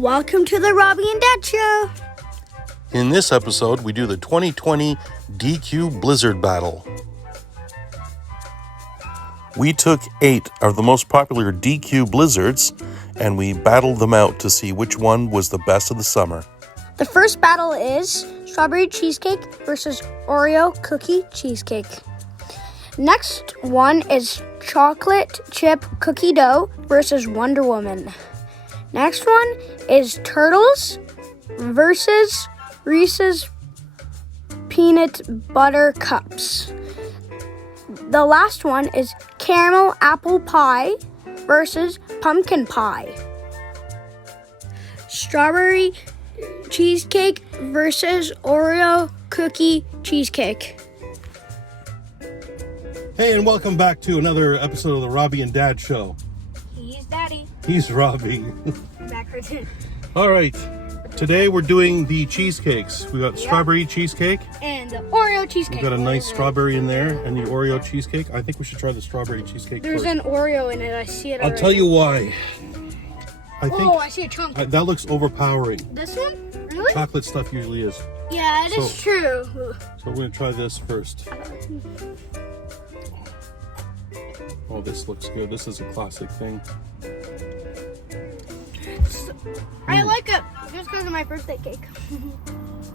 Welcome to the Robbie and Dad Show. In this episode, we do the 2020 DQ Blizzard Battle. We took 8 of the most popular DQ Blizzards, and we battled them out to see which one was the best of the summer. The first battle is strawberry cheesecake versus Oreo cookie cheesecake. Next one is chocolate chip cookie dough versus Wonder Woman. Next one is turtles versus Reese's peanut butter cups. The last one is caramel apple pie versus pumpkin pie. Strawberry cheesecake versus Oreo cookie cheesecake. Hey, and welcome back to another episode of the Robbie and Dad Show. He's Daddy. He's Robbie. Backwards. All right, today we're doing the cheesecakes. We got strawberry cheesecake. And the Oreo cheesecake. We got a nice strawberry in there, and the Oreo cheesecake. I think we should try the strawberry cheesecake There's first. an Oreo in it. I see it I'll already. tell you why. I think I see a chunk. that looks overpowering. This one? Really? Chocolate stuff usually is. Yeah, it is true. So we're gonna try this first. Oh, this looks good. This is a classic thing. I like it just because of my birthday cake.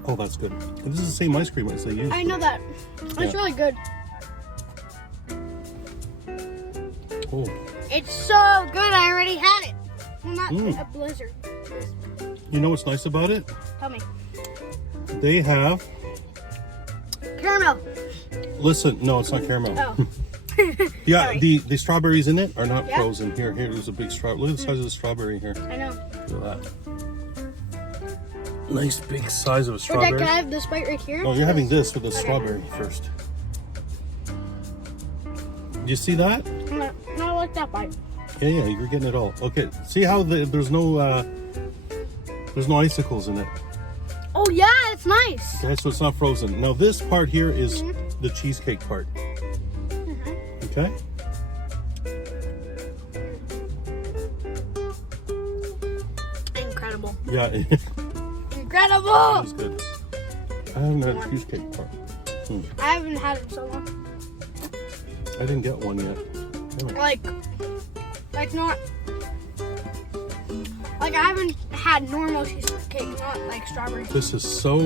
Oh, that's good. This is the same ice cream as they use. I know that. It's really good. Oh, It's so good. I already had it. Well, not a blizzard. you know what's nice about it? Tell me. They have. Caramel. Listen, no, it's not caramel. Oh. Yeah, Sorry. the strawberries in it are not Yeah? frozen. Here, there's a big strawberry. Look at the size of the strawberry here. I know. Look at that. Nice big size of a Or Dad, strawberry. can I have this bite right here? Oh, you're having this with the Okay. strawberry first. Do you see that? No, I like that bite. Yeah, you're getting it all. Okay, see how there's no icicles in it. Oh yeah, it's nice. Okay, so it's not frozen. Now this part here is the cheesecake part. Okay. Incredible. Yeah, it Incredible. is good. I haven't had a cheesecake part. I haven't had it in so long. I didn't get one yet. Like not. Like I haven't had normal cheesecake, not like strawberry. This is so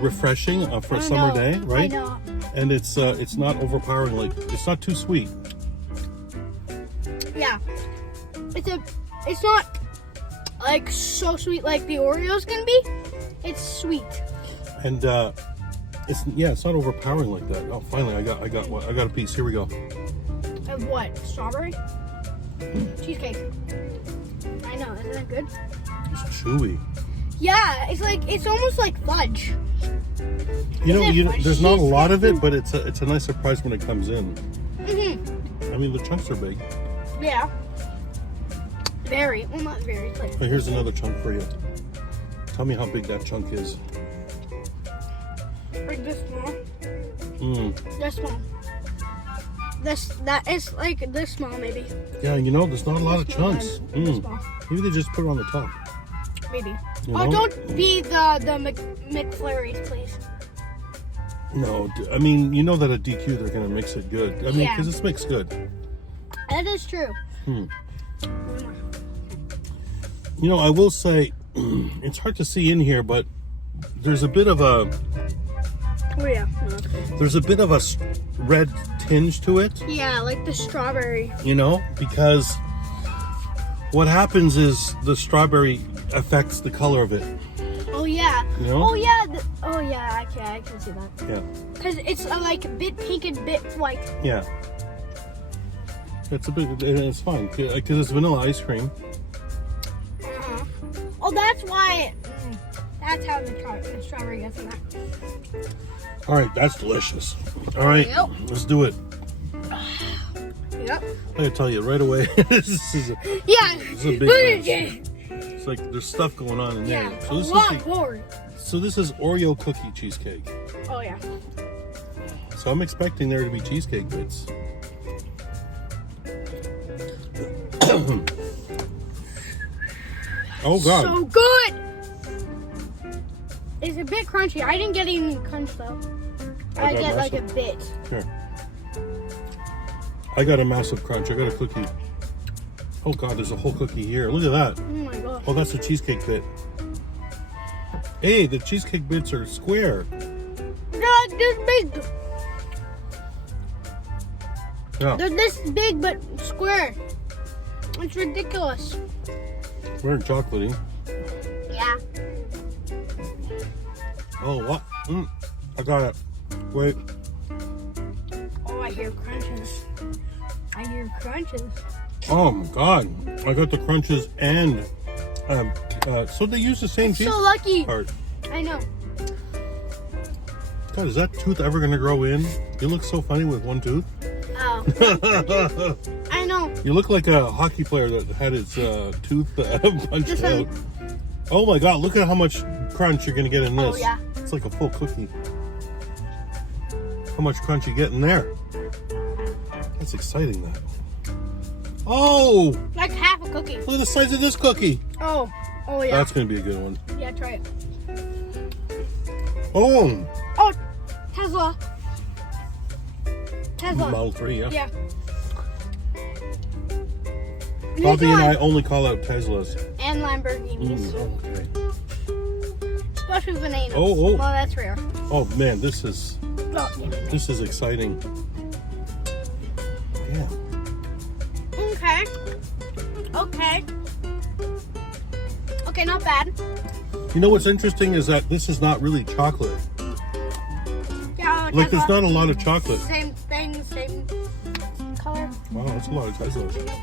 refreshing for a I summer know, day, right? I know. And it's not overpowering. Like it's not too sweet. Yeah. It's not like so sweet like the Oreos can be. It's sweet. And it's not overpowering like that. Oh, finally I got one. I got a piece. Here we go. Of what? Strawberry? Cheesecake. I know, isn't it good? It's chewy. Yeah, it's almost like fudge. You Is it know, fudge there's not a lot of cheesecake? it, but it's a nice surprise when it comes in. Mhm. I mean, the chunks are big. Yeah. Very. Well, not very. Like But here's another chunk for you. Tell me how big that chunk is. this small. Mm. This small. That is like this small maybe. Yeah, you know, there's not a lot of chunks. This small. Maybe they just put it on the top. Maybe. You Oh, know? don't be the McFlurries, please. No, I mean, you know that at DQ they're gonna mix it good. I mean, Yeah. because this makes good. That is true. You know, I will say, it's hard to see in here, but there's a bit of a Oh yeah. red tinge to it. Yeah, like the strawberry. You know, because what happens is the strawberry affects the color of it. Oh yeah. You know? Oh yeah. I can see that. Yeah. Cause it's like a bit pink and bit white. Yeah. It's fine because it's vanilla ice cream. Uh-huh. Oh, that's why. That's how the strawberry gets in there. All right, that's delicious. All right, Yep. let's do it. Yep. I gotta tell you right away. this is a big mess. It's like there's stuff going on in there. Yeah. So this a lot is more. so this is Oreo cookie cheesecake. Oh yeah. So I'm expecting there to be cheesecake bits. Oh, God. So good. It's a bit crunchy. I didn't get any crunch though. I get like a bit. Here. I got a massive crunch. I got a cookie. Oh, God, there's a whole cookie here. Look at that. Oh, my God. Oh, that's a cheesecake bit. Hey, the cheesecake bits are square. They're like this big. Yeah. They're this big but square. It's ridiculous. Very chocolatey. Yeah. Oh, what? I got it. Wait. Oh, I hear crunches. I hear crunches. Oh, my God. I got the crunches and... so they use the same cheese So lucky. part. I know. God, is that tooth ever going to grow in? You look so funny with one tooth. Oh. I know. You look like a hockey player that had his tooth punched This out. one. Oh my God, look at how much crunch you're going to get in this. Oh, yeah. It's like a full cookie. How much crunch you get in there? That's exciting, that. Oh! Like half a cookie. Look at the size of this cookie. Oh. Oh, yeah. That's going to be a good one. Yeah, try it. Oh! Oh, Tesla. Tesla. Model 3, yeah. Yeah. Bobby and I only call out Teslas. And Lamborghinis. Okay. Especially bananas. Oh. Well, that's rare. Oh man, this is Oh, yeah. exciting. Yeah. Okay. Okay. Okay, not bad. You know what's interesting is that this is not really chocolate. Yeah, Like Tesla. there's not a lot of chocolate. Same thing, same color. Wow, that's a lot of Teslas.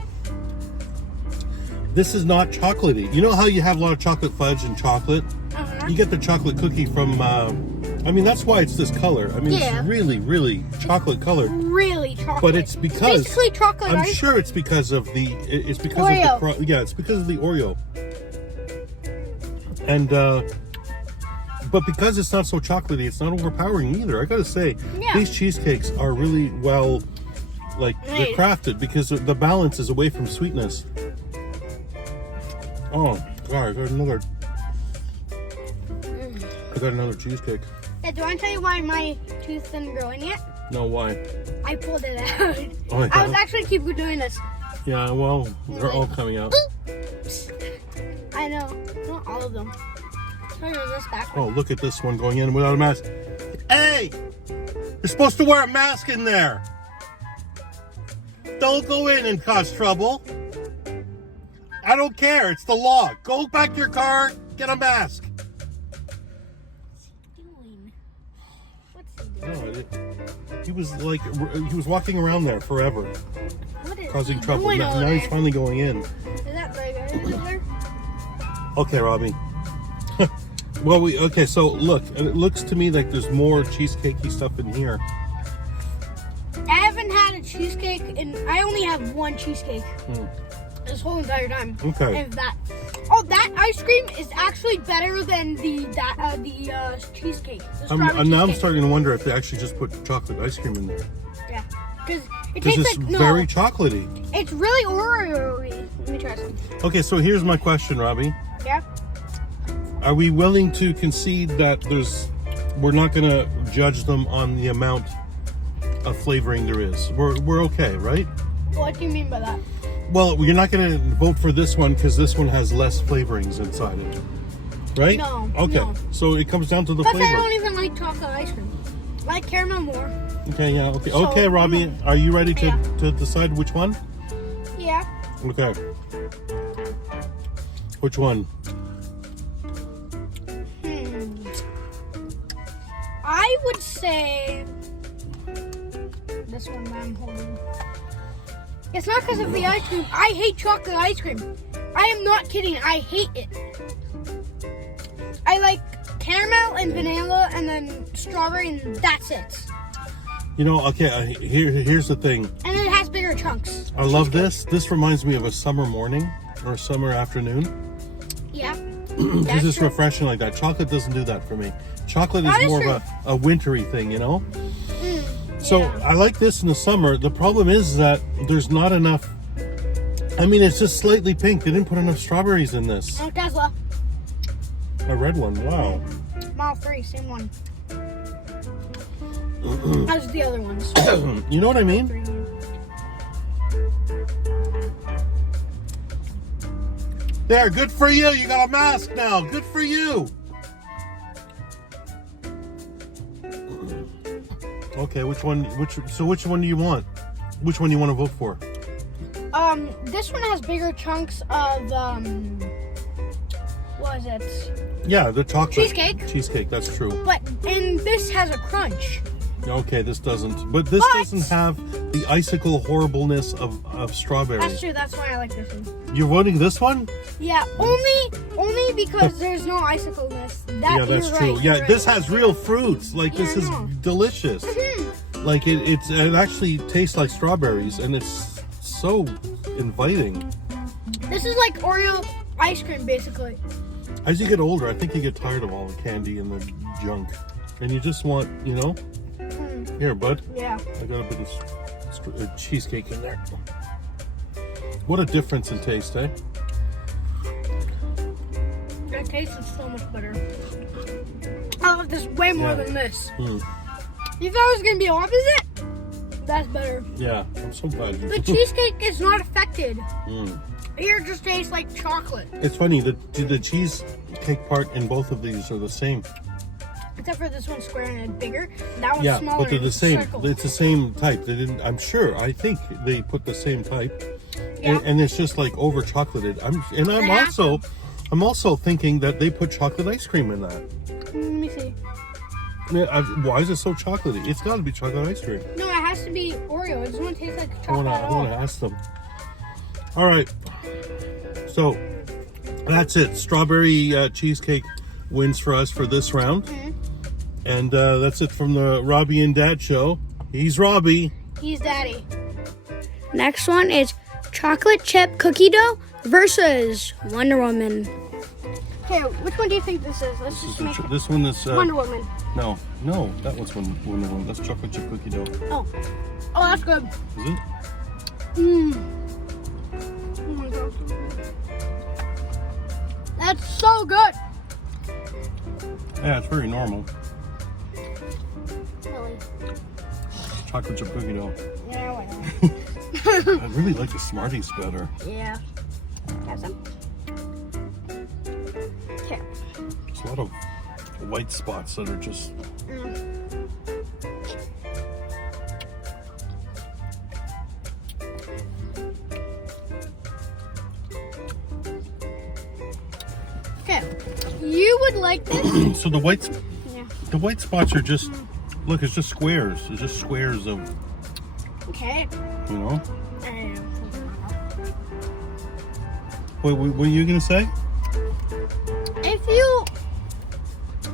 This is not chocolatey. You know how you have a lot of chocolate fudge and chocolate? Uh-huh. You get the chocolate cookie from, I mean, that's why it's this color. I mean, Yeah. it's really, really chocolate colored. Really chocolate. But it's because, basically chocolate I'm ice. sure it's because of the, it's because Oreo. of the, yeah, it's because of the Oreo. And, but because it's not so chocolatey, it's not overpowering either. I gotta say, Yeah. these cheesecakes are really well, like, they're Right. crafted because the balance is away from sweetness. Oh, God, I got another cheesecake. Yeah, do you want to tell you why my tooth didn't grow in yet? No, why? I pulled it out. Oh, yeah. I was actually keep doing this. Yeah, well, they're all coming out. I know. Not all of them. Try to this back. Oh, look at this one going in without a mask. Hey! You're supposed to wear a mask in there. Don't go in and cause trouble. I don't care. It's the law. Go back to your car. Get a mask. What's he doing? No, he was like, he was walking around there forever, What is causing he trouble. doing Now, over now he's there? finally going in. Is that the guy over there? Okay, Robbie. Well, okay, so look, it looks to me like there's more cheesecakey stuff in here. I haven't had a cheesecake and I only have one cheesecake this whole entire time. Okay. And that. Oh, that ice cream is actually better than the cheesecake. The strawberry Now I'm cheesecake. starting to wonder if they actually just put chocolate ice cream in there. Yeah. Because it Because tastes it's like, no, very chocolatey. it's really Oreo-y. Let me try some. Okay, so here's my question, Robbie. Yeah? Are we willing to concede that we're not going to judge them on the amount of flavoring there is? We're okay, right? What do you mean by that? Well, you're not going to vote for this one because this one has less flavorings inside it, right? No, Okay, no. so it comes down to the Plus, I flavor. don't even like chocolate ice cream. I like caramel more. Okay, yeah, okay. So, Okay, Robbie, are you ready to, Yeah. to decide which one? Yeah. Okay. Which one? I would say this one that I'm holding. It's not because of the ice cream. I hate chocolate ice cream. I am not kidding. I hate it. I like caramel and vanilla and then strawberry and that's it. You know, okay, here's the thing. And it has bigger chunks. I love this. This reminds me of a summer morning or a summer afternoon. Yeah. It's just true. refreshing like that. Chocolate doesn't do that for me. Chocolate That is is more true. of a wintry thing, you know? So yeah. I like this in the summer. The problem is that there's not enough. I mean, it's just slightly pink. They didn't put enough strawberries in this. Oh, that's Tesla. A red one. Wow. Model 3, same one. How's the other ones? You know what I mean? There, good for you. You got a mask now. Good for you. Okay, which one do you want? Which one do you want to vote for? This one has bigger chunks of what is it? Yeah, the chocolate cheesecake. Cheesecake, that's true. And this has a crunch. Okay, this doesn't. But this doesn't have the icicle horribleness of strawberry. That's true. That's why I like this one. You're voting this one? Yeah, only because there's no icicleness. Yeah, that's true. Right, yeah, right. this has real fruits. Like, this is delicious. Like, it actually tastes like strawberries, and it's so inviting. This is like Oreo ice cream, basically. As you get older, I think you get tired of all the candy and the junk. And you just want, you know? Here, bud. Yeah. I got a bit of cheesecake in there. What a difference in taste, eh? It tastes so much better. I love this way more than this. You thought it was going to be opposite? That's better. Yeah, I'm so glad you The cheesecake is not affected. Here it just tastes like chocolate. It's funny, the cheesecake part in both of these are the same. Except for this one's square and bigger. That one's Yeah, smaller. but they're the same. Circle. It's the same type. They didn't. I think they put the same type. Yeah. And it's just like over chocolated. I'm also thinking that they put chocolate ice cream in that. Let me see. Yeah, why is it so chocolatey? It's got to be chocolate ice cream. No, it has to be Oreo. It doesn't want to taste like I chocolate at all. want to ask them. All right. So that's it. Strawberry cheesecake wins for us for this round. And that's it from the Robbie and Dad show. He's Robbie. He's Daddy. Next one is chocolate chip cookie dough versus Wonder Woman. Okay, which one do you think this is? Let's just make This one is Wonder Woman. No, that one's Wonder Woman. That's chocolate chip cookie dough. Oh, that's good. Is it? Oh my gosh. That's so good. Yeah, it's very normal. Really? Chocolate chip cookie dough. Yeah, whatever. I really like the Smarties better. Yeah. Have some. Okay. There's a lot of white spots that are just... Okay. You would like this? So the white spots are just... Mm. Look, it's just squares. It's just squares of... Okay. You know? What are you going to say? If you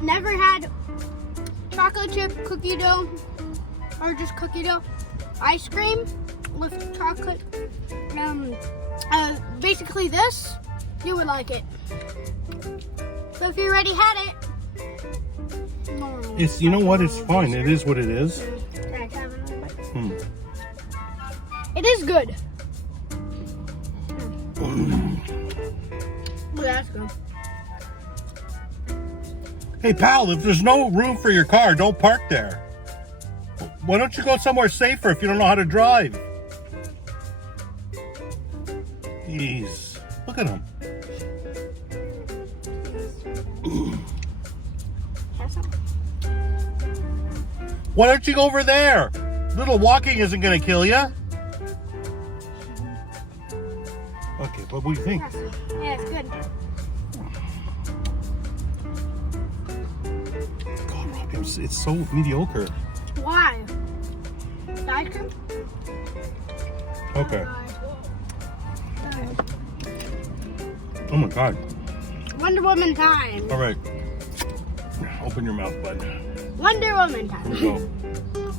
never had chocolate chip cookie dough or just cookie dough ice cream with chocolate, basically this, you would like it. So if you already had it, It's, you know what? It's fine. It is what it is. It is good. Oh, that's good. Hey, pal, if there's no room for your car, don't park there. Why don't you go somewhere safer if you don't know how to drive? Jeez. Look at him. Why don't you go over there? Little walking isn't going to kill you. Okay, what do you think? Yeah, it's good. God, Robbie, it's so mediocre. Why? The ice cream? Okay. Oh my God. Wonder Woman time. All right. Open your mouth, bud. Wonder Woman time. Here we go.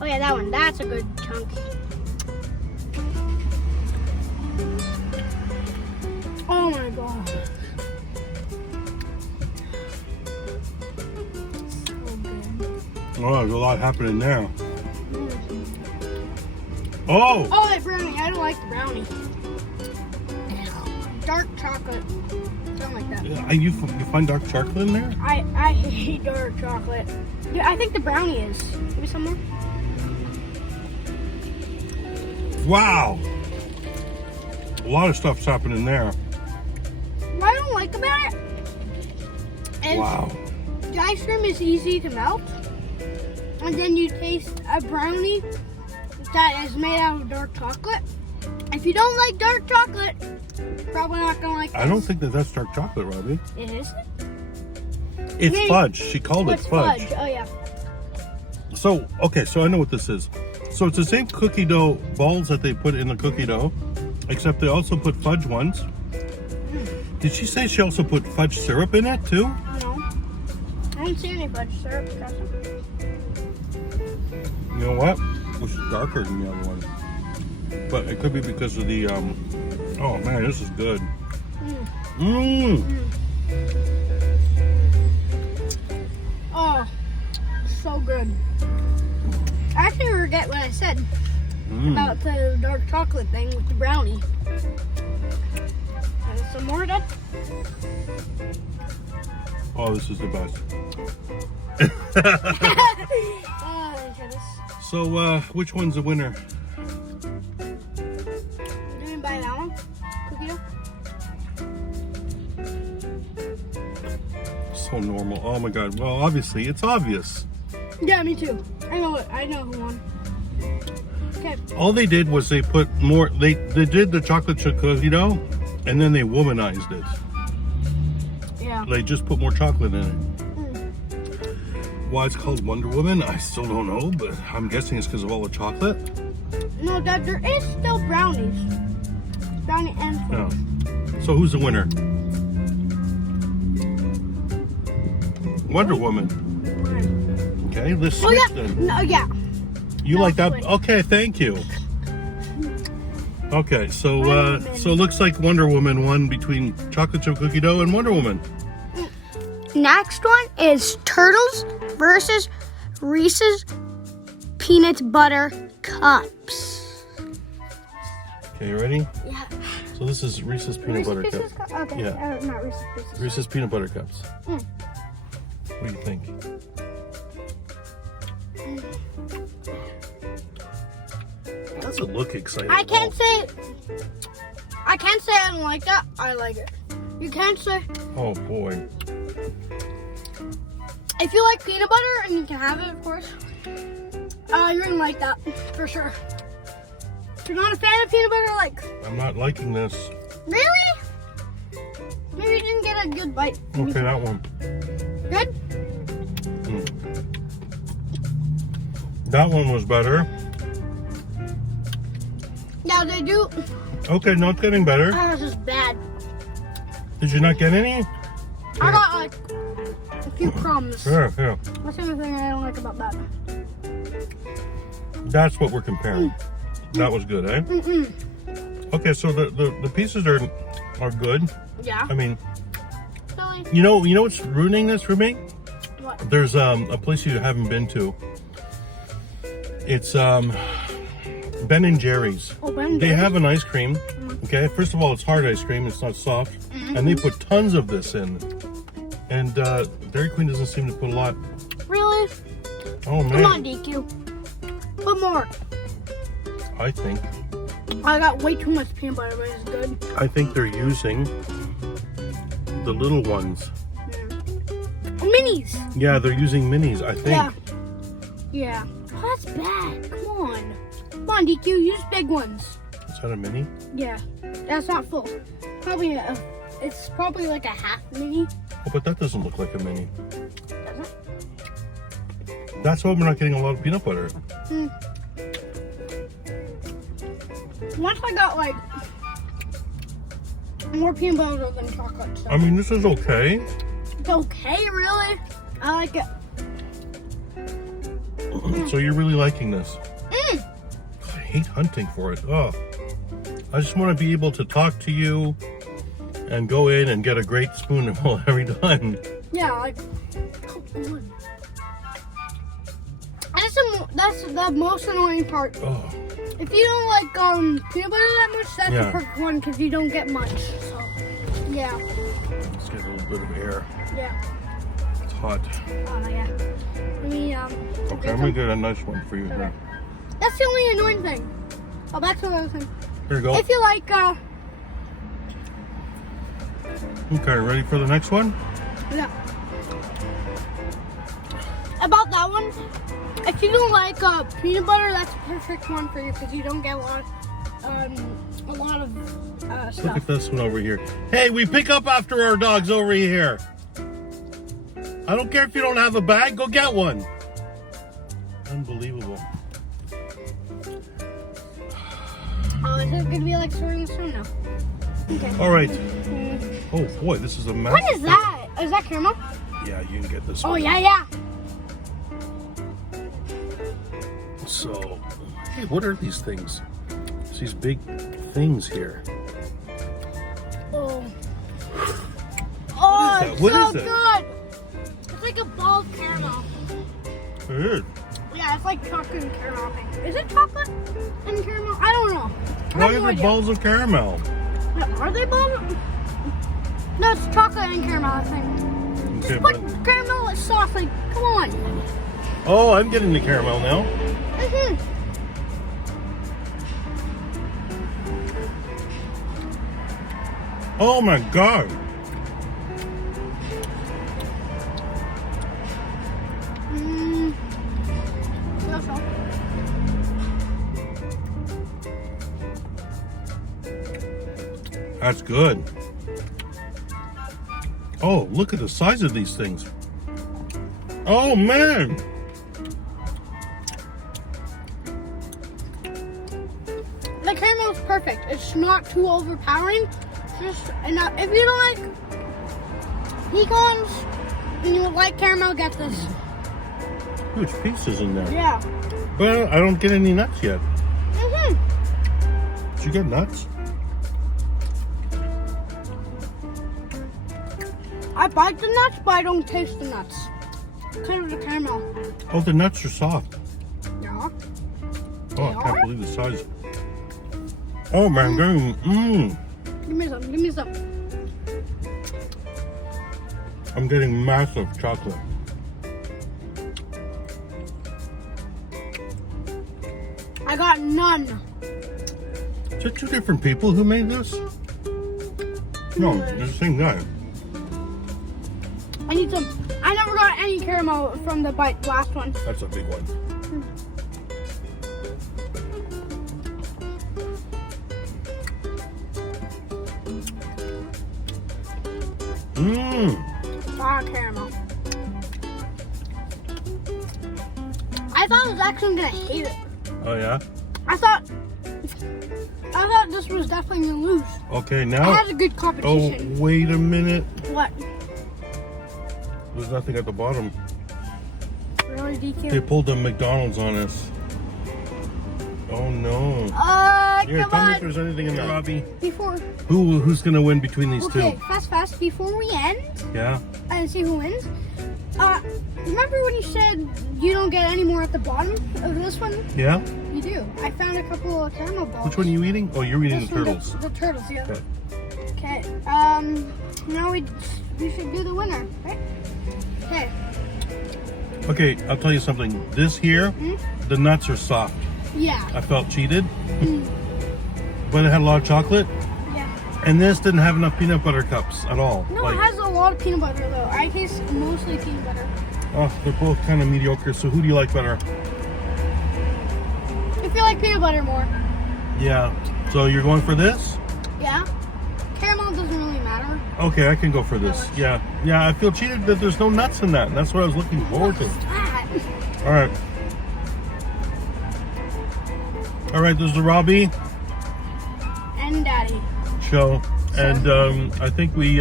Oh yeah, that one. That's a good chunk. Oh my God. So good. Oh, there's a lot happening there. Oh! Oh, that brownie. I don't like the brownie. Dark chocolate. I don't like that. You find dark chocolate in there? I hate dark chocolate. Yeah, I think the brownie is. Maybe some more? Wow. A lot of stuff's happening there. What I don't like about it is Wow. the ice cream is easy to melt. And then you taste a brownie that is made out of dark chocolate. If you don't like dark chocolate, probably not gonna like this. I don't think that's dark chocolate, Robbie. It is? It's Maybe. fudge. She called it What's fudge. Oh yeah. So, okay, so I know what this is. So it's the same cookie dough balls that they put in the cookie dough, except they also put fudge ones. Did she say she also put fudge syrup in it too? No. I don't see any fudge syrup. You know what? This is darker than the other one. But it could be because of the, oh man, this is good. Oh, so good. I actually forget what I said about the dark chocolate thing with the brownie. And some more, Dad? Oh, this is the best. Oh, goodness. So, which one's the winner? Doing by that one? Cookie dough? So normal. Oh my god. Well, obviously, it's obvious. Yeah, me too. I know it. I know who won. Okay. All they did was they put more, they did the chocolate chip cookie dough, and then they womanized it. Yeah. They just put more chocolate in it. Why it's called Wonder Woman, I still don't know, but I'm guessing it's because of all the chocolate. No, Dad, there is still brownies. Brownie and No. fudge. So who's the winner? Wonder Woman. Okay, let's Oh, switch yeah. then. No, yeah. You No, like that? switch. Okay, thank you. Okay, so Wonder Woman. so it looks like Wonder Woman won between chocolate chip cookie dough and Wonder Woman. Next one is Turtles versus Reese's Peanut Butter Cups. Okay, you ready? Yeah. So this is Reese's peanut butter Pieces? cups. Okay. Yeah. Not Reese's Pieces. Reese's peanut butter cups. Mm. What do you think? It doesn't look exciting. I at can't all. say I don't like that. I like it. You can't say Oh boy. if you like peanut butter and you can have it, of course. You're gonna like that for sure. If you're not a fan of peanut butter, like I'm not liking this. really? Maybe you didn't get a good bite. Okay, that one. Good? That one was better. Now they do. Okay, no, it's getting better. Oh, this is bad. Did you not get any? I got like a few crumbs. Yeah, yeah. That's the only thing I don't like about that. That's what we're comparing. That was good, eh? Okay, so the pieces are good. Yeah. I mean, Silly. you know what's ruining this for me? What? There's a place you haven't been to. It's Ben and Jerry's. Oh, Ben They Jerry's? have an ice cream. Okay, first of all, it's hard ice cream. It's not soft, and they put tons of this in. And Dairy Queen doesn't seem to put a lot. Really? Oh man, Come on, DQ. Put more. I think I got way too much peanut butter, but it's good. I think they're using the little ones. Minis. Yeah, they're using minis. I think. Yeah. Yeah. Oh, that's bad. Come on. Come on, DQ. Use big ones. Is that a mini? Yeah. That's not full. Probably it's probably like a half mini. Oh, but that doesn't look like a mini. Doesn't it? That's why we're not getting a lot of peanut butter. Once I got like more peanut butter than chocolate. So. I mean, this is okay. It's okay, really. I like it. So you're really liking this? I hate hunting for it. Oh, I just want to be able to talk to you and go in and get a great spoonful every time. Yeah, like. That's the most annoying part. Oh, If you don't like peanut butter that much, that's Yeah. the perfect one because you don't get much. So, yeah. let's get bit of air. Yeah. It's hot. Oh, yeah. Let me, Okay, I'm gonna get a nice one for you here. That's the only annoying thing. Oh, back to the other thing. Here you go. If you like, Okay, ready for the next one? yeah. About that one, if you don't like peanut butter, that's a perfect one for you because you don't get a lot of stuff. Look at this one over here. Hey, we pick up after our dogs over here. I don't care if you don't have a bag, go get one. Unbelievable. Oh, is it gonna be like sorting the stone now? Okay. All right. Oh boy, this is a massive. What is that? Is that caramel? Yeah, you can get this Oh one. yeah. So, hey, what are these things? It's these big things here. Oh. What is that? It's What so is it? good. It's like a ball of caramel. It is. Yeah, it's like chocolate and caramel. I think. Is it chocolate and caramel? I don't know. I Why have are no there idea. balls of caramel? Are they balls? No, it's chocolate and caramel. I think. Okay, Just but, put caramel sauce. Like, come on. oh, I'm getting the caramel now. Mhm. Oh my god. No, so. That's good. Oh, look at the size of these things. Oh man. The caramel is perfect. It's not too overpowering. Just enough. If you don't like pecans and you would like caramel, get this. Huge pieces in there. Yeah. But I don't get any nuts yet. Mhm. Did you get nuts? I bite the nuts, but I don't taste the nuts. Because of the caramel. Oh, the nuts are soft. Yeah. Oh, I They can't are? believe the size. Oh man, Give me some. Give me some. I'm getting massive chocolate. I got none. Is it two different people who made this? No, it's the same guy. I need some. I never got any caramel from the last one. That's a big one. Caramel. I thought I was actually gonna hate it. Oh yeah? I thought this was definitely gonna lose. Okay, I now. had a good Oh, competition. wait a minute. What? There's nothing at the bottom. Really, DQ? They pulled the McDonald's on us. Oh no. Here, Come tell me if on. there's anything in there, Robbie. Before. Who's gonna win between these Okay, two? fast. Before we end Yeah? and see who wins. Remember when you said you don't get any more at the bottom of this one? Yeah? You do. I found a couple of caramel balls. Which one are you eating? Oh, you're eating This the one, turtles. The turtles, yeah. Okay. Okay. Now we should do the winner, right? Okay. Okay, I'll tell you something. This here, the nuts are soft. Yeah. I felt cheated. But it had a lot of chocolate. Yeah. And this didn't have enough peanut butter cups at all. No, it has a lot of peanut butter though. I taste mostly peanut butter. Oh, they're both kind of mediocre. So who do you like better? I feel like peanut butter more. Yeah. So you're going for this? Yeah. Caramel doesn't really matter. Okay, I can go for this. Yeah. Yeah, I feel cheated that there's no nuts in that. And that's what I was looking forward to. What's that? All right. All right, this is the Robbie And Daddy. show. And I think we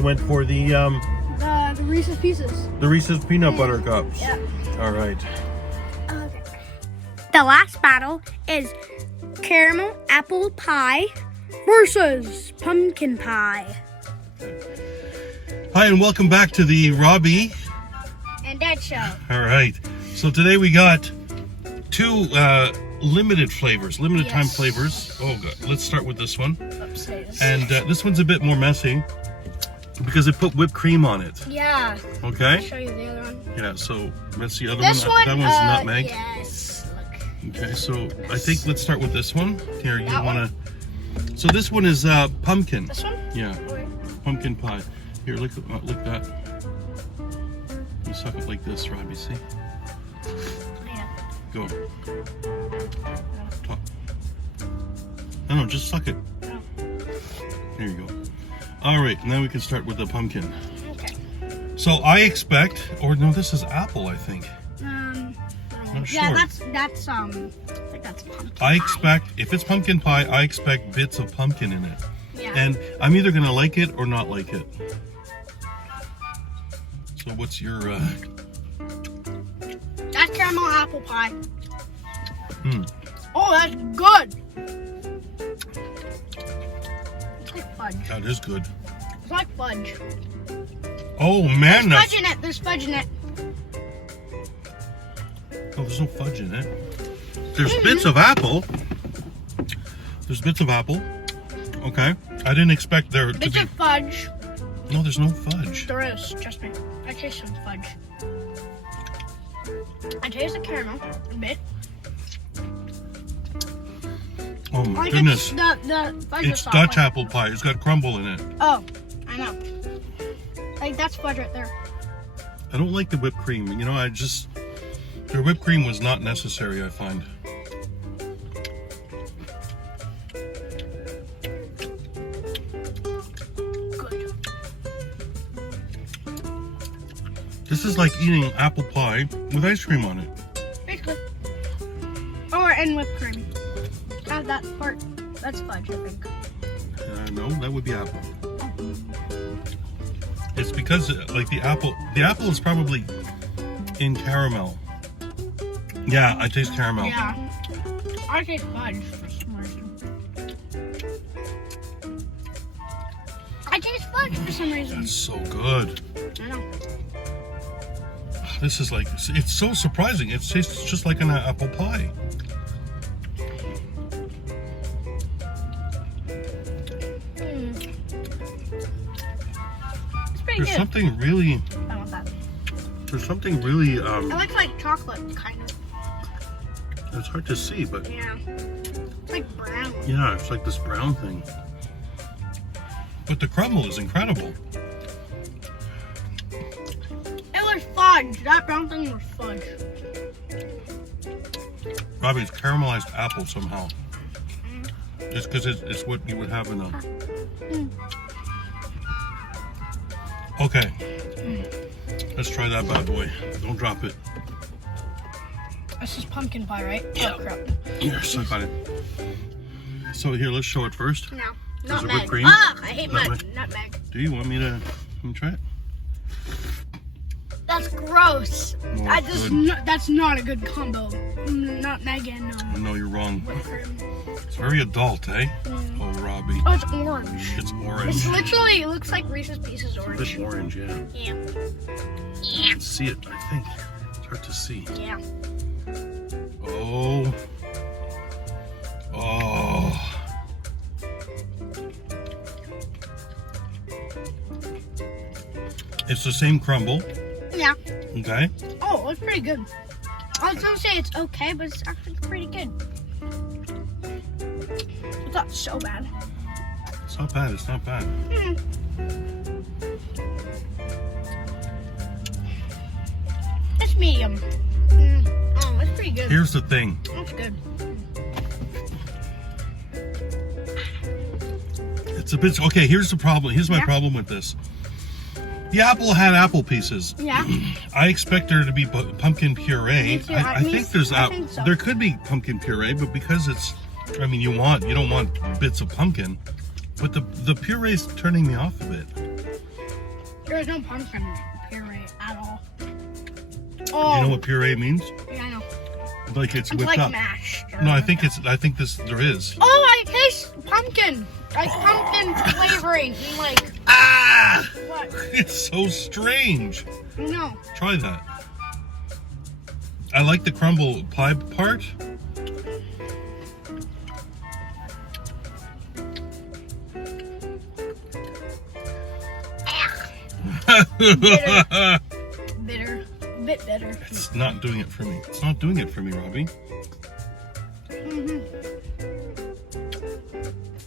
went for the The Reese's Pieces. Reese's peanut butter cups. Yeah. All right. Okay. The last battle is caramel apple pie versus pumpkin pie. Hi, and welcome back to the Robbie. And Dad show. All right. So today we got two limited flavors, limited time Yes. flavors. Oh, God. Let's start with this one. Upstairs. And this one's a bit more messy. Because it put whipped cream on it. Yeah. I'll Okay? show you the other one. Yeah, so that's the other This one. one, That one's nutmeg. yes. Look. Okay, so I think let's start with this one. Here, you That want to... So this one is pumpkin. This one? Yeah, Okay. pumpkin pie. Here, look that. You suck it like this, Robbie, see? Yeah. Go. Top. No, just suck it. Oh. There you go. All right, now we can start with the pumpkin. Okay. So I expect, or no, this is apple, I think. Not Yeah, sure. that's I think that's pumpkin I pie. expect, if it's pumpkin pie, I expect bits of pumpkin in it. Yeah. And I'm either gonna like it or not like it. So what's your, That's caramel apple pie. hmm. Oh, that's good. It's like fudge. That is good. It's like fudge. Oh man, There's that's, fudge in it. There's fudge in it. oh, there's no fudge in it. There's bits of apple. There's bits of apple. Okay. I didn't expect there to Bits be, of fudge. no, there's no fudge. There is. Trust me. I taste some fudge. I taste the caramel a bit. Oh my Like goodness. the fudge It's is soft, Dutch like- apple pie. It's got crumble in it. Oh, I know. Like that's fudge right there. I don't like the whipped cream. You know, the whipped cream was not necessary, I find. Good. This is like eating apple pie with ice cream on it. Basically. Or and whipped cream. That part. That's fudge, I think. No, that would be apple. It's because like the apple is probably in caramel. Yeah, I taste caramel. Yeah. I taste fudge for some reason. I taste fudge for some reason. That's so good. I know. This is like, it's so surprising. It tastes just like an apple pie. It's pretty There's good. something really, I want that. there's something really, I like chocolate, kind of. it's hard to see, but Yeah. It's like brown. yeah, it's like this brown thing. But the crumble is incredible. It was fudge. That brown thing was fudge. Robbie, it's caramelized apple somehow. Just because it's what you would have in a... Okay. Let's try that bad boy. Don't drop it. This is pumpkin pie, right? Yeah. Oh, crap. Here, suck on it. So here, let's show it first. No. Is it Nutmeg. whipped cream? Ah, I hate Nutmeg? nutmeg. Do you want me to try it? That's gross. Oh, That's not a good combo. Nutmeg and No, you're wrong. whipped cream. It's very adult, eh? Oh, Robbie. Oh, it's orange. It's orange. It's literally, it looks like Reese's Pieces A orange. bit orange, yeah. Yeah. You can see it, I think. It's hard to see. Yeah. Oh. Oh. It's the same crumble, Yeah. okay? Oh, it's pretty good. I was gonna say it's okay, but it's actually pretty good. It's not so bad. It's not bad, it's not bad. It's medium. Oh, it's pretty good. Here's the thing. That's good. It's a bit, okay, here's the problem. Here's my Yeah. problem with this. The apple had apple pieces. Yeah. I expect there to be pumpkin puree. Me too. I think there's I think so. there could be pumpkin puree, but because it's, I mean, you don't want bits of pumpkin, but the puree's turning me off a bit. There's no pumpkin puree at all. You Oh, know what puree means? yeah, I know. Like it's It's whipped like up. mashed. or- No, I think there is. Oh, I taste pumpkin. Like pumpkin flavoring. Like, Ah! what? It's so strange. No. Try that. I like the crumble pie part. Bitter. A bit bitter. It's not doing it for me. It's not doing it for me, Robbie.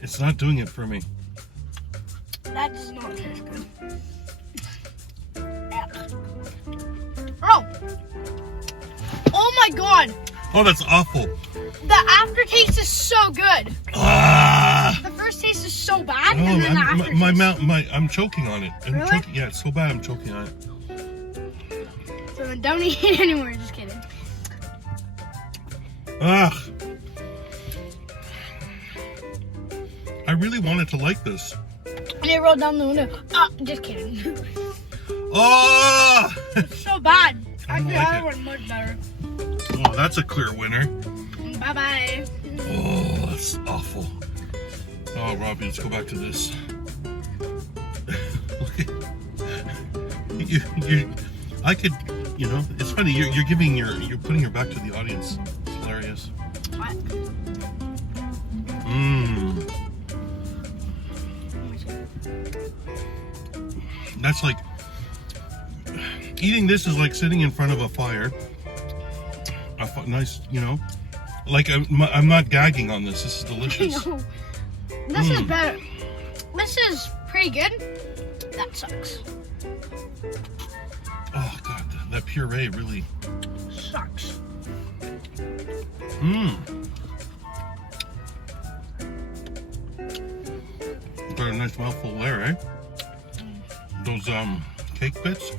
It's not doing it for me. That does not taste good. Oh! Oh my god! Oh, that's awful. The aftertaste is so good. Ah! The first taste is so bad, Oh, and then the aftertaste. my mouth, I'm choking on it. Really? Choking, yeah, it's so bad. I'm choking on it. So then don't eat it anymore. Just kidding. Ugh. I really wanted to like this. And it rolled down the window. Just kidding. Oh! It's so bad. I don't The like other it. one much better. Oh, that's a clear winner. Bye bye. Oh, that's awful. Oh, Robbie, let's go back to this. Look at you. I could, you know, it's funny. You're you're putting your back to the audience. It's hilarious. What? Mmm. That's like eating this is like sitting in front of a fire. Nice, you know. Like I'm not gagging on this. This is delicious. No. This is better. This is pretty good. That sucks. Oh god, that puree really Sucks. Mmm. Got a nice mouthful there, eh? Those cake bits.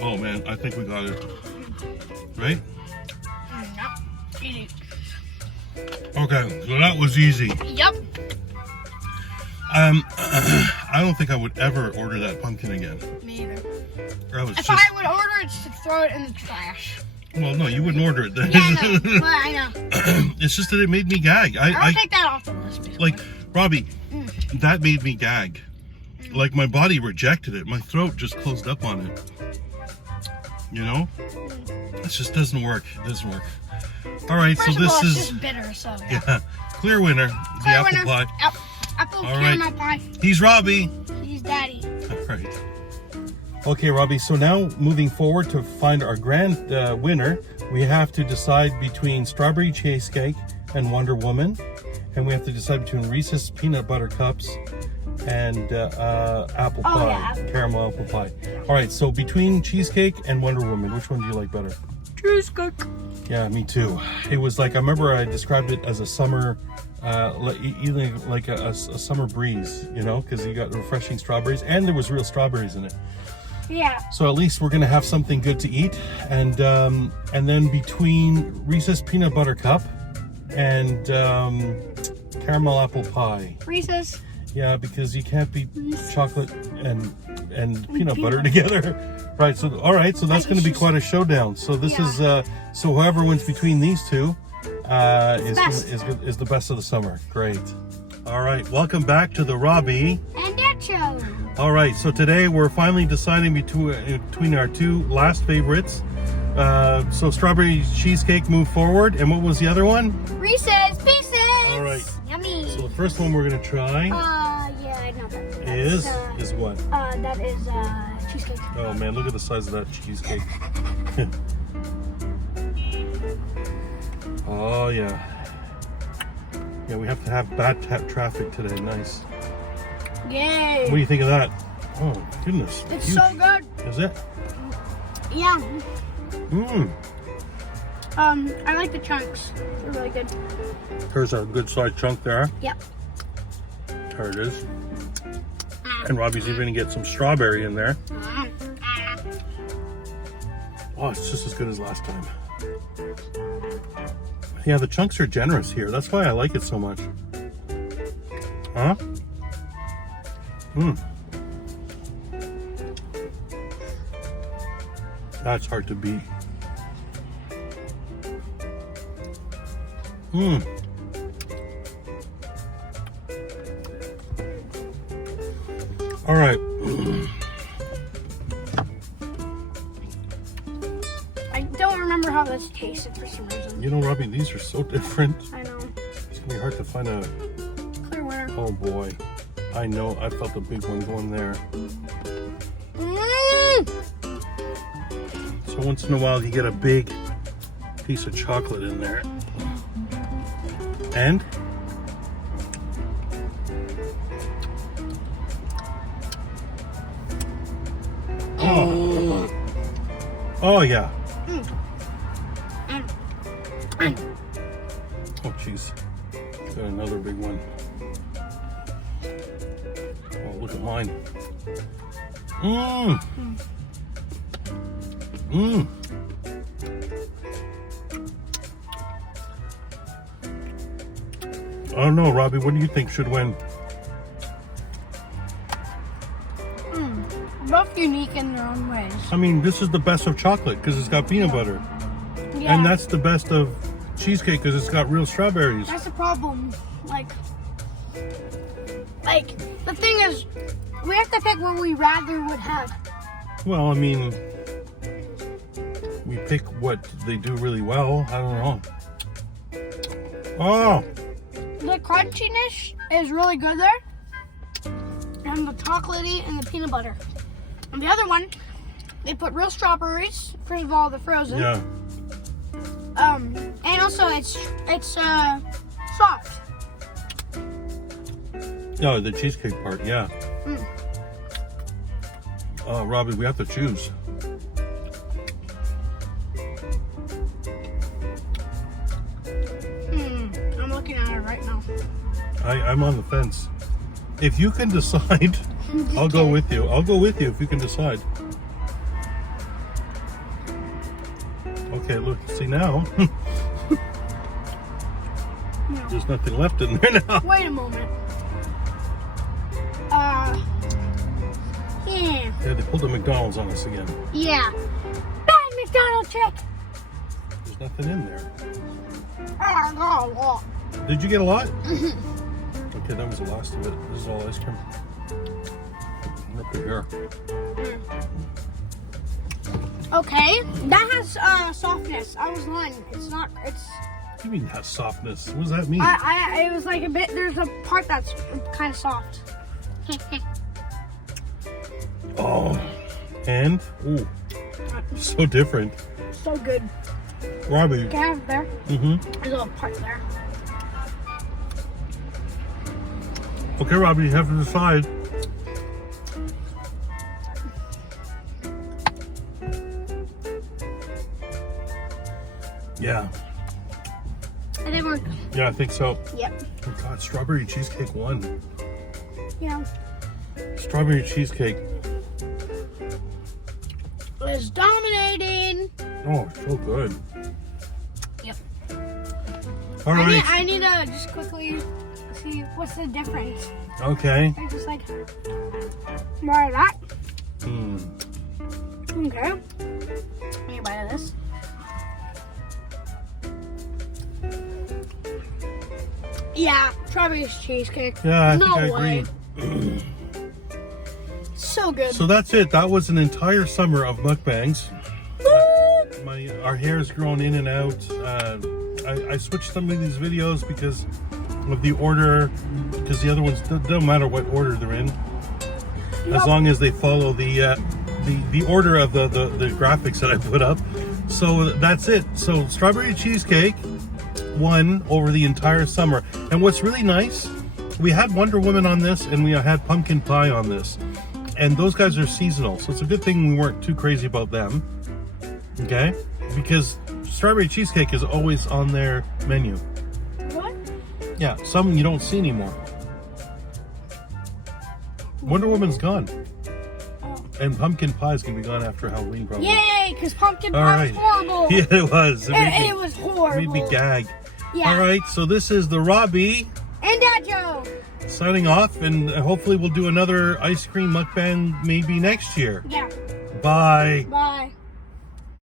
Oh man, I think we got it. Right? No. Eat it. Okay, so that was easy. Yep. I don't think I would ever order that pumpkin again. Me either. That was If just, I would order it, to throw it in the trash. well, no, you wouldn't order it then. Yeah, I know. Well, I know. It's just that it made me gag. I'll take that off the list. Basically. Like, Robbie, that made me gag. Like my body rejected it. My throat just closed up on it. You know? It just doesn't work. It doesn't work. All right, First so this of all, is it's just bitter, so yeah, clear winner. The apple pie. Apple All caramel pie. He's Robbie. He's daddy. All right. Okay, Robbie. So now moving forward to find our grand winner, we have to decide between strawberry cheesecake and Wonder Woman, and we have to decide between Reese's peanut butter cups and apple pie, yeah. caramel apple pie. All right. So between cheesecake and Wonder Woman, which one do you like better? Cheesecake. Yeah, me too. It was like, I remember I described it as a summer, either like a summer breeze, you know, because you got refreshing strawberries and there was real strawberries in it. Yeah. So at least we're gonna have something good to eat, and then between Reese's peanut butter cup and caramel apple pie. Reese's. Yeah, because you can't beat chocolate and peanut butter together. Right, so all right, so that's going to be quite a showdown. So this is so whoever wins between these two is the best of the summer. Great. All right, welcome back to the Robbie And that show. All right, so today we're finally deciding between our two last favorites. So strawberry cheesecake moved forward, and what was the other one? Reese's Pieces. All right. Yummy. So the first one we're gonna try Yeah, I know that. is what? That is cheesecake. Oh man, look at the size of that cheesecake. Oh yeah. Yeah, we have to have bad traffic today. Nice. Yay. What do you think of that? Oh goodness. It's huge. so good. Is it? Yeah. Mmm. I like the chunks. They're really good. Here's a good sized chunk there. Yep. There it is. And Robbie's even gonna get some strawberry in there. Oh, it's just as good as last time. Yeah, the chunks are generous here. That's why I like it so much. Huh? Mmm. That's hard to beat. Mmm. All right. I don't remember how this tasted for some reason. You know, Robbie, these are so different. I know. It's gonna be hard to find a Clear winner. Oh boy. I know, I felt a big one going there. So once in a while you get a big piece of chocolate in there. And oh yeah. Oh jeez. Got another big one. Oh, look at mine. I don't know, Robbie, what do you think should win? Both unique in their own ways. I mean, this is the best of chocolate because it's got peanut butter. Yeah. And that's the best of cheesecake because it's got real strawberries. That's the problem. Like, the thing is, we have to pick what we rather would have. Well, I mean, we pick what they do really well. I don't know. Oh! The crunchiness is really good there. And the chocolatey and the peanut butter. And the other one, they put real strawberries. First of all, they're frozen. Yeah. And also it's soft. Oh, the cheesecake part, yeah. Robbie, we have to choose. I'm looking at it right now. I'm on the fence. If you can decide, I'll go with you. I'll go with you if you can decide. Okay, look, see now. No. There's nothing left in there now. Wait a moment. Yeah. Yeah, they pulled the McDonald's on us again. Yeah. Bad McDonald's trick. There's nothing in there. I got a lot. Did you get a lot? Okay, that was the last of it. This is all ice cream. Look at here. Okay, that has softness. I was lying. It's not. It's. What do you mean has softness? What does that mean? It was like a bit. There's a part that's kind of soft. Oh, and ooh, so different. So good. Robbie. Can I have it there? Mm-hmm. There's a little part there. Okay, Robbie, you have to decide. Yeah. And then we're. Yeah, I think so. Yep. Oh God, strawberry cheesecake won. Yeah. Strawberry cheesecake. It's dominating. Oh, so good. Yep. All right. I need to just quickly see what's the difference. Okay. I just like more of that. Okay. Need a bite of this. Yeah, strawberry cheesecake. Yeah, I no think I way. agree. So good. So that's it. That was an entire summer of mukbangs. Our hair has grown in and out. I switched some of these videos because of the order, because the other ones don't matter what order they're in, as long as they follow the order of the graphics that I put up. So that's it. So strawberry cheesecake won over the entire summer. And what's really nice, we had Wonder Woman on this and we had pumpkin pie on this. And those guys are seasonal, so it's a good thing we weren't too crazy about them. Okay? Because strawberry cheesecake is always on their menu. What? Yeah, some you don't see anymore. Wonder Woman's gone. Oh. And pumpkin pie is going to be gone after Halloween, probably. Yay, because pumpkin All pie right. was horrible. Yeah, it was. It was horrible. Made me gag. Yeah. All right, so this is the Robbie And Dad Joe. signing off, and hopefully we'll do another ice cream mukbang maybe next year. Yeah. Bye. Bye.